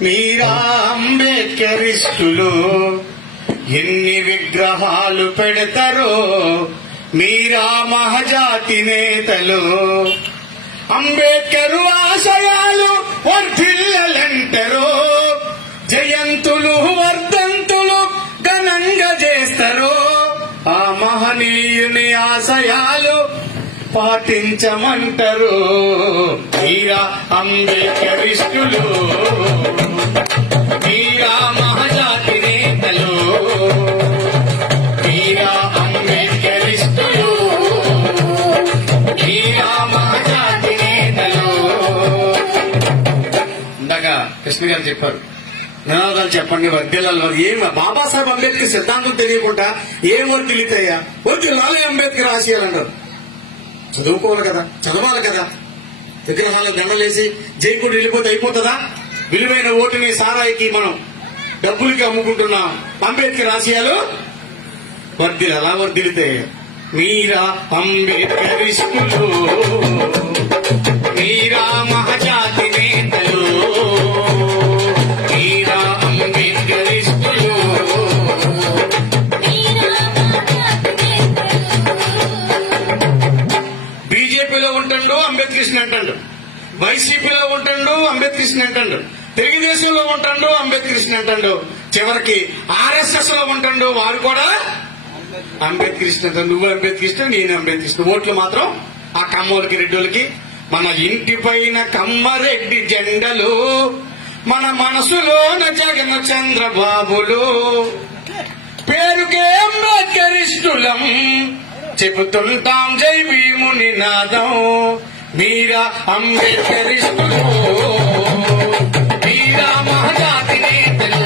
మీరా అంబేద్కరిస్టులు ఎన్ని విగ్రహాలు పెడతారో, మీరా మహజాతి నేతలు అంబేద్కరు ఆశయాలు వర్ధిల్లలంటారు, జయంతులు వర్ధంతులు ఘనంగా చేస్తారు. ఆ మహనీయుని ఆశయాలు పాటించమంటారు. మీరా అంబేద్కరిస్టులు, మీరా మహజాతి నేతలు, మీరా అంబేద్కరిస్టులు, మీరా మహజాతి నేతలు. ఇందాక కృష్ణ గారు చెప్పారు, నినాదాలు చెప్పండి వర్ధిల్లాలి. ఏం బాబాసాహెబ్ అంబేద్కర్ సిద్ధాంతం తెలియకుండా ఏం వర్ధిల్లుతాయా? వర్ధిల్లాలి అంబేద్కర్ ఆశయాలన్నారు. చదువుకోవాలి కదా, చదవాలి కదా. విగ్రహాలు దండలేసి జైకుడు వెళ్ళిపోతే అయిపోతుందా? విలువైన ఓటుని సారాయికి మనం డబ్బులకి అమ్ముకుంటున్నాం. అంబేద్కర్ ఆశయాలు అలా వర్ధిల్లుతాయి. మీరా అంబేద్కరిస్టులు, మీరా మహజాతి నేతలు, మీరా అంబేద్కరిస్టులు. బీజేపీలో ఉంటాడు అంబేద్కరిస్టుని అంటాడు, వైసీపీలో ఉంటాడు అంబేద్కరిస్టుని అంటాడు, తెలుగుదేశంలో ఉంటాడు అంబేద్కరిస్టుని అంటాడు, చివరికి ఆర్ఎస్ఎస్ లో ఉంటాడు వాడు కూడా అంబేద్కరిస్టు అంటాడు. నువ్వు అంబేద్కరిస్టు, నేను అంబేద్కరిస్టు. ఓట్లు మాత్రం ఆ కమ్మోలకి రెడ్డిలకి. మన ఇంటి పైన కమ్మరెడ్డి జెండలు, మన మనసులోన జగన్ చంద్రబాబులు, పేరుకే అంబేద్కరిస్టులం, చెబుతుంటాం జై భీముని నాదం. మీరా అంబేద్కరిస్టులు, మీరా మహజాతి నేతలు,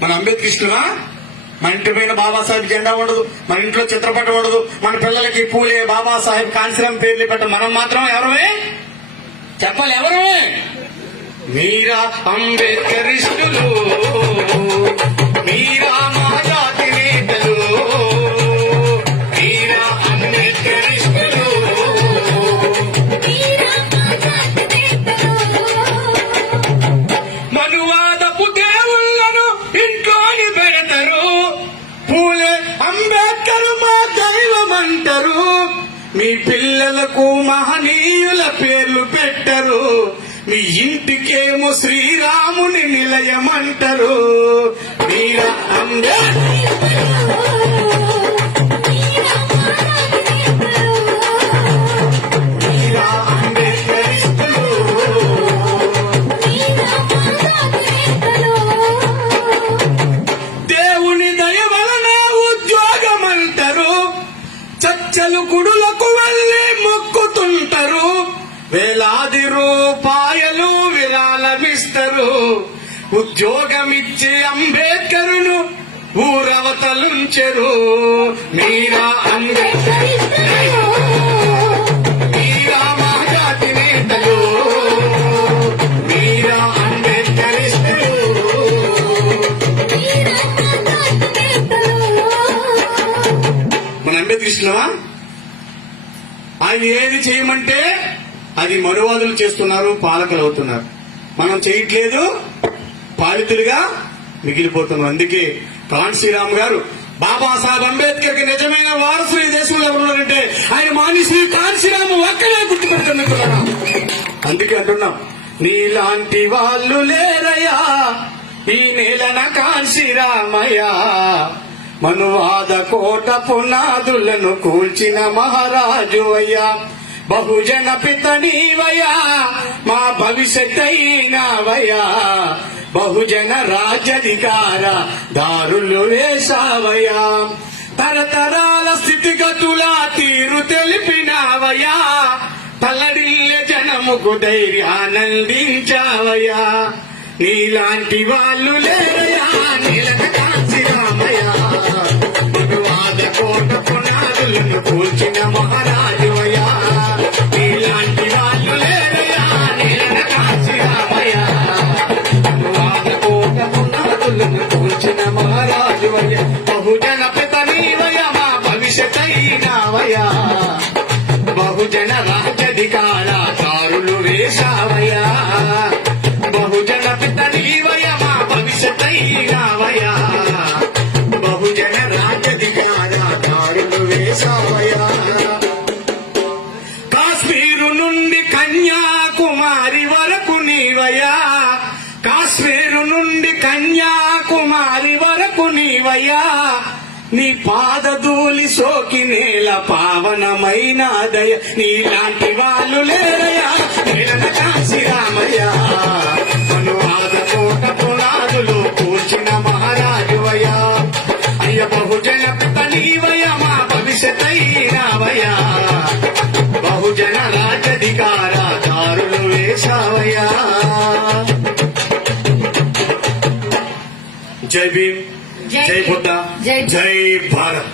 మన అంబేద్కరిస్టులా? మన ఇంటి పైన బాబాసాహెబ్ జెండా ఉండదు, మన ఇంట్లో చిత్రపటం ఉండదు, మన పిల్లలకి పూలే బాబాసాహెబ్ కాన్సీరాం పేర్లు పెట్టం. మనం మాత్రం ఎవరమే చెప్పాలి, ఎవరమే? మీరా అంబేద్కరిస్టులు, మీరా మహజాతి నేతలు, మీరా అంబేద్కరిస్టులు. మనువాదపు దేవుళ్లను ఇంట్లోని పెడతారు, పూలే అంబేద్కర్ మా దైవమంటారు. మీ పిల్లలకు మహనీయుల పేర్లు పెట్టరు, మీ ఇంటికేమో శ్రీరాముని నిలయమంటారు. మీరా మీరా అంబేద్కరిస్టులు, దేవుని దయ వలన ఉద్యోగమంటారు, చర్చలు గుడులకు వెళ్ళి మొక్కుతుంటారు, వేలాది రూపాయలు విరాళమిస్తారు. ఉద్యోగమిచ్చే అంబేద్కరును ఊరవతలుంచెరు. మీరా అంబేద్కరిస్టులు, మీరా మహజాతి నేతలు, మీరా అంబేద్కరిస్టులు. మన అంబేద్కరిస్టులవా? ఆయన ఏది చేయమంటే అది మనువాదులు చేస్తున్నారు, పాలకులు అవుతున్నారు. మనం చేయట్లేదు, పాలితులుగా మిగిలిపోతున్నాం. అందుకే కాన్సీరామ్ గారు బాబాసాహెబ్ అంబేద్కర్ కి నిజమైన వారసులు ఈ దేశంలో ఎవరున్నారంటే ఆయన మానిశ్రీ కాన్సీరామ్ ఒక్కడే గుర్తుపెడుతున్నారు. అందుకే అంటున్నాం, నీలాంటి వాళ్ళు లేరయ్యా ఈ నేలన కాన్సీరామయ్యా, మనువాద కోట పునాదులను కూల్చిన మహారాజు అయ్యా, బహుజన పిత నీవయ్యా, మా భవిష్యత్ అయినావయ్యా, బహుజన రాజ్యాధికార దారులు వేశావయ్యా, తరతరాల స్థితిగతుల తీరు తెలిపినావయ్యా, తల్లడిల్లె జనముకు ధైర్యానందించావయ్యా. నీలాంటి వాళ్ళు లేరయ్యా నీలక కాన్సీరామయ్యా, మనువాద కోట పునాదులను కూల్చిన మహారాజు అయ్యా. నీలాంటి వాళ్ళు లేరయ్యా నీలక కాన్సీరామయ్యా, మనువాద కోట పునాదులను కూల్చిన మహారాజు అయ్యా, బహుజన పిత నీవయ్యా, మా పాదధూళి సోకి నేల పావనమైన దయ నీలాంటి వాళ్ళు లేరయ్యా నేలన కాశీ రామయ్య అనువాద కోట పునాదులు కూర్చిన మహారాజువయ్యా అయ్య బహుజన పిత నీవయ్య మా భవిష్యత్తైనావయ్యా బహుజన రాజధికార దారులు వేశావయ్యా జై భీమ్ జై బుద్ధ జై భారత్.